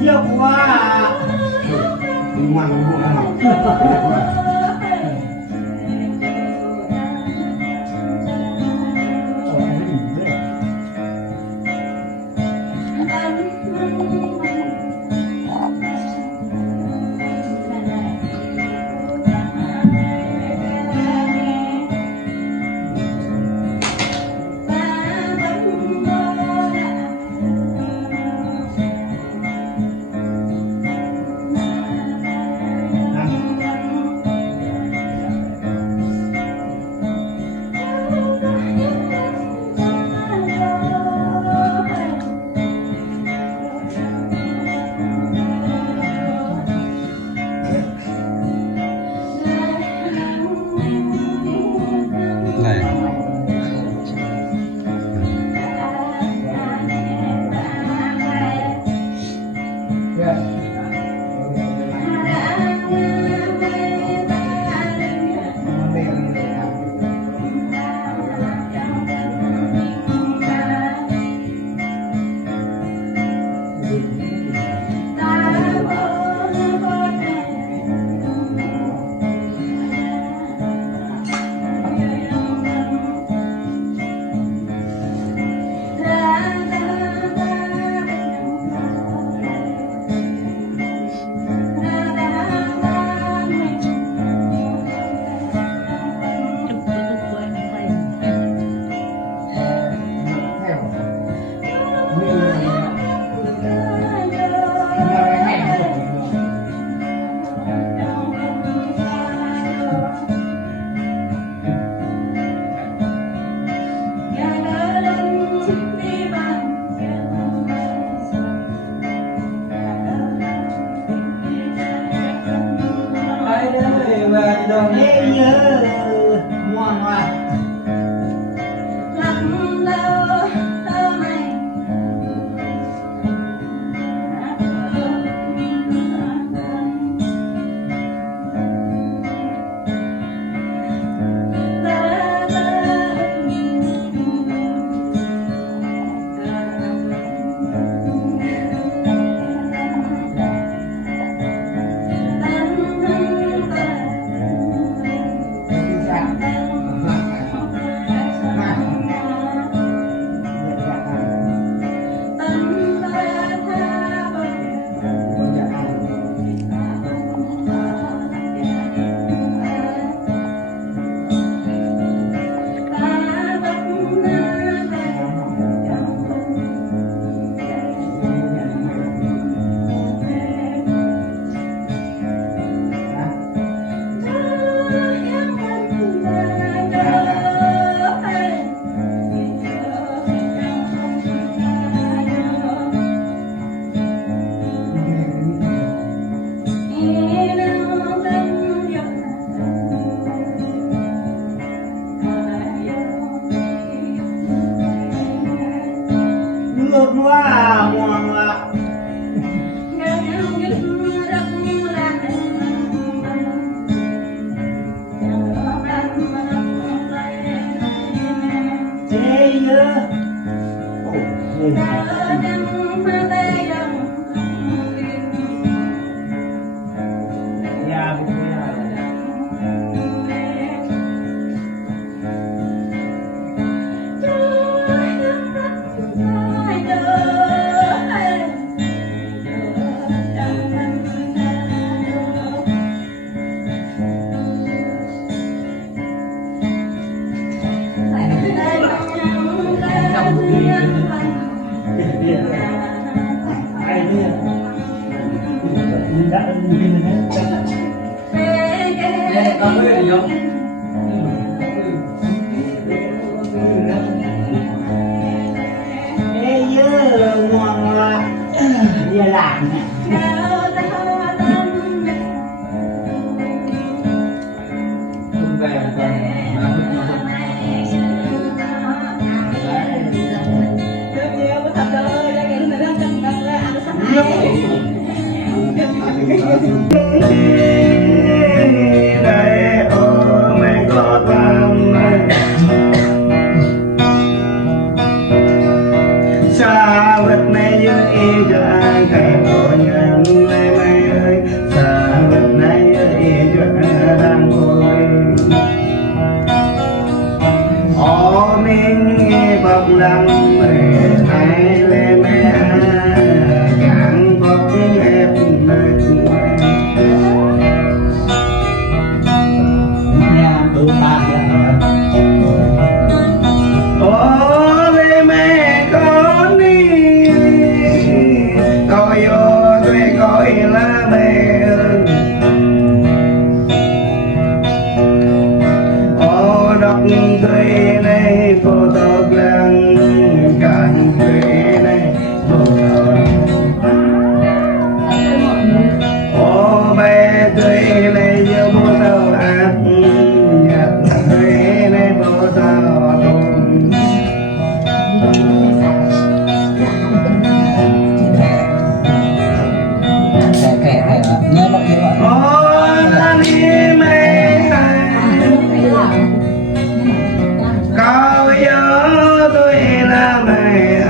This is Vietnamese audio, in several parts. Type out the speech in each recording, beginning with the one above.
Nhiều quá ngoan ngoan đồng ê nhớ ngoan ngoan quá ngoan quá thế nhớ làm không về còn mình bọc lắm ai lên mẹ càng bọc em nhà tụ ta ô lên mẹ con đi coi vô tôi coi là mẹ đọc người này phô tộc lăng càng người này phô tộc ô bé người này yêu phô tộc ác nhạc người này phô tộc tùng nhớ bác yêu ạ. ô ta đi mê cao nhớ tôi là mẹ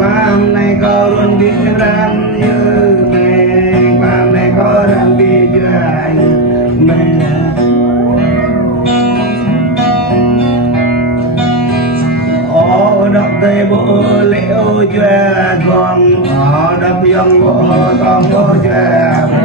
mà hôm nay có luôn biết rằng như mẹ mà hôm nay có rằng biết chưa anh mẹ ô đọc tây bộ liễu chưa con họ đọc dòng bộ con bộ chưa